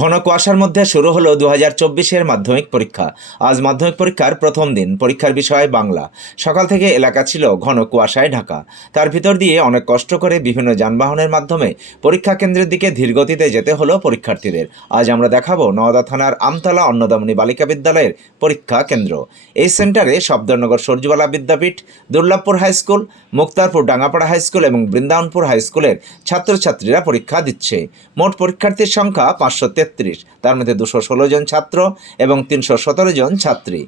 ঘন কুয়াশার মধ্যে শুরু হলো দু হাজার চব্বিশের মাধ্যমিক পরীক্ষা। আজ মাধ্যমিক পরীক্ষার প্রথম দিন, পরীক্ষার বিষয় বাংলা। সকাল থেকে এলাকা ছিল ঘন কুয়াশায় ঢাকা। তার ভিতর দিয়ে অনেক কষ্ট করে বিভিন্ন যানবাহনের মাধ্যমে পরীক্ষা কেন্দ্রের দিকে ধীরগতিতে যেতে হলো পরীক্ষার্থীদের। আজ আমরা দেখাবো নওদা থানার আমতলা অন্নদামণি বালিকা বিদ্যালয়ের পরীক্ষা কেন্দ্র। এই সেন্টারে Shabdanagar Suryabala Vidyapith, Durlabhpur high school Muktarpur Dangapara high school এবং বৃন্দাবনপুর হাইস্কুলের ছাত্রছাত্রীরা পরীক্ষা দিচ্ছে। মোট পরীক্ষার্থীর সংখ্যা পাঁচশো তেত্রিশ। তার মধ্যে দুশো ষোলো জন ছাত্র এবং তিনশো সতেরো জন ছাত্রী।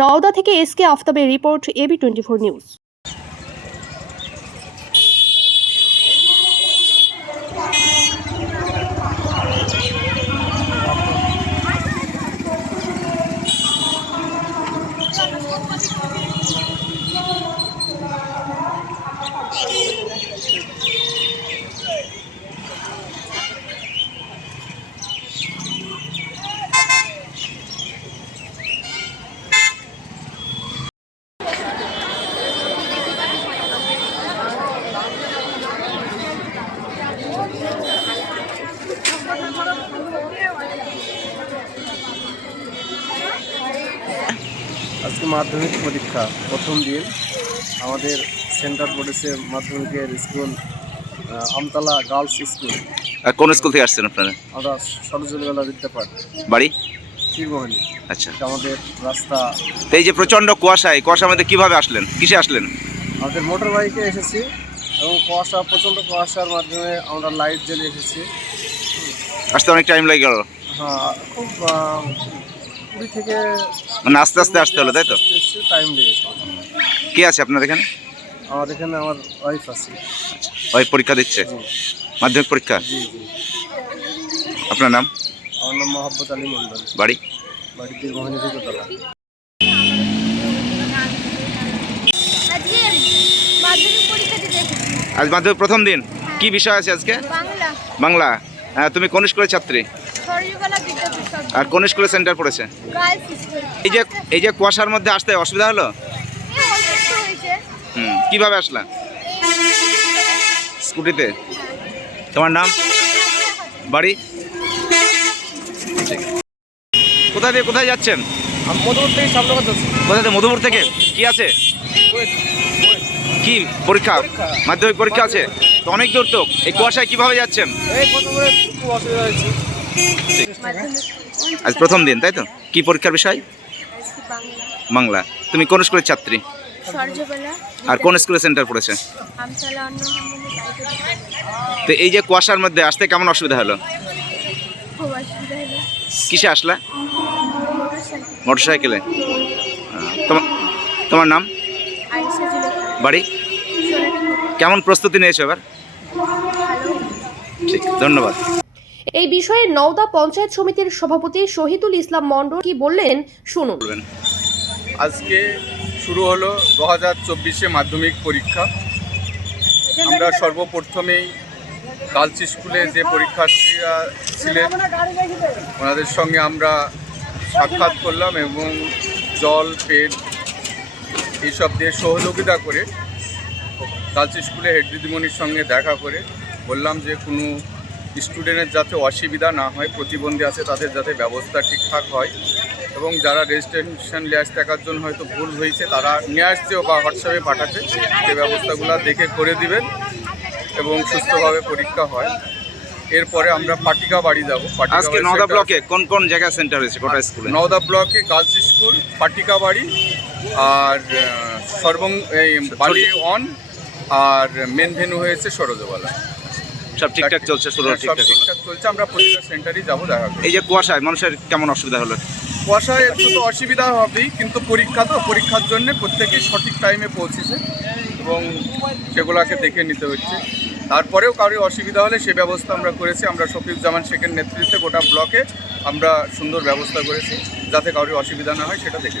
নওদা থেকে S K আফতাবের report AB twenty four news. মাধ্যমিক পরীক্ষা প্রথম দিন আমাদের সেন্টার পড়েছে মাধ্যমিকের স্কুল আমতলা গার্লস স্কুল। কোন স্কুল থেকে আসছেন আপনারা? আমরা সরজলবেলা বিদ্যাপাঠ। বাড়ি? ক্ষীরমোহনী। আচ্ছা। আমাদের রাস্তা। এই যে প্রচণ্ড কুয়াশা এই কুয়াশার মধ্যে কীভাবে আসলেন? কিসে আসলেন? আমাদের মোটর বাইকে এসেছি এবং কুয়াশা প্রচণ্ড কুয়াশার মাধ্যমে আমরা লাইট জ্বেলে এসেছি। আসতে অনেক টাইম লাগে গেল। হ্যাঁ খুব কুড়ি থেকে মানে আস্তে আস্তে আসতে হলো তাই তো? টাইম লেগেছে কে আছে আপনার এখানে? আমার এখানে আমার ওয়াইফ আছে। ওই পরীক্ষা দিচ্ছে? মাধ্যমিক পরীক্ষা? জি জি। আপনার নাম? আমার নাম মোহাম্মদ আলী মন্ডল বাড়ি? বাড়ি বীরমোহনী বিদ্যাতলা আজকে মাধ্যমিক পরীক্ষা দিতে এসেছি আজ মাধ্যমিক প্রথম দিন। কি বিষয় আছে আজকে? বাংলা। বাংলা। হ্যাঁ, তুমি কোন স্কুলের ছাত্রী? আর কোন স্কুলে সেন্টার পড়েছে? এই যে এই যে কুয়াশার মধ্যে আসতে অসুবিধা হলো? হয়েছে। হুম কীভাবে আসলা? স্কুটিতে? তোমার নাম? বাড়ি? কোথা থেকে কোথায় যাচ্ছেন? মধুপুর থেকে সামনে কোথা থেকে মধুপুর থেকে? কি আছে? কি পরীক্ষা। মাধ্যমিক পরীক্ষা আছে? তো অনেক দূর তো। এই কুয়াশায় কীভাবে যাচ্ছেন? আজ প্রথম দিন তাই তো? কি পরীক্ষার বিষয়? বাংলা। তুমি কোন স্কুলের ছাত্রী? আর কোন স্কুলে সেন্টার পড়েছে? তো এই যে কুয়াশার মধ্যে আসতে কেমন অসুবিধা হলো? খুব কিসে আসলা? মোটরসাইকেল। মোটর সাইকেলে তোমার তোমার নাম? বাড়ি? কেমন প্রস্তুতি নিয়েছো এবার? ঠিক ধন্যবাদ। এই বিষয়ে নওদা পঞ্চায়েত সমিতির সভাপতি শহীদুল ইসলাম মণ্ডল কি বললেন? শুনুন। বলবেন। আজকে শুরু হলো দু হাজার চব্বিশে মাধ্যমিক পরীক্ষা। আমরা সর্বপ্রথমেই গার্লস স্কুলে যে পরীক্ষার্থীরা ছিলেন ওনাদের সঙ্গে আমরা সাক্ষাৎ করলাম এবং জল পেন এইসব দিয়ে সহযোগিতা করে গার্লস স্কুলে হেড দিদিমণির সঙ্গে দেখা করে বললাম যে কোনো স্টুডেন্টের যাতে অসুবিধা না হয় প্রতিবন্ধী আছে তাদের যাতে ব্যবস্থা ঠিকঠাক হয় এবং যারা রেজিস্ট্রেশন আসতে একার জন্য হয়তো ভুল হয়েছে তারা নিয়ে আসছেও বা হোয়াটসঅ্যাপে পাঠাচ্ছে সেই ব্যবস্থাগুলো দেখে করে দিবেন এবং সুস্থভাবে পরীক্ষা হয়। এরপরে আমরা পাটিকা বাড়ি যাব। আজকে বাড়ি নওদা ব্লকে কোন কোন জায়গায় সেন্টার হয়েছে কোটা স্কুলে? নওদা ব্লকে গার্লস স্কুল পাটিকা বাড়ি আর সর্বং এই বালি অন আর মেন ভেনু হয়েছে সরোজবালা সব ঠিকঠাক চলছে শুরু ঠিকঠাক ঠিকঠাক চলছে। আমরা প্রতিটা সেন্টারই যাব দেখা এই যে কুয়াশায় মানুষের কেমন অসুবিধা হলো? কুয়াশায় একটু তো অসুবিধা হবেই কিন্তু পরীক্ষা তো পরীক্ষার জন্য প্রত্যেকেই সঠিক টাইমে পৌঁছেছে এবং সেগুলোকে দেখে নিতে হচ্ছে। তারপরেও কারোর অসুবিধা হলে সে ব্যবস্থা আমরা করেছি। আমরা শফিউজ্জামান শেখের নেতৃত্বে গোটা ব্লকে আমরা সুন্দর ব্যবস্থা করেছি যাতে কারোর অসুবিধা না হয় সেটা দেখে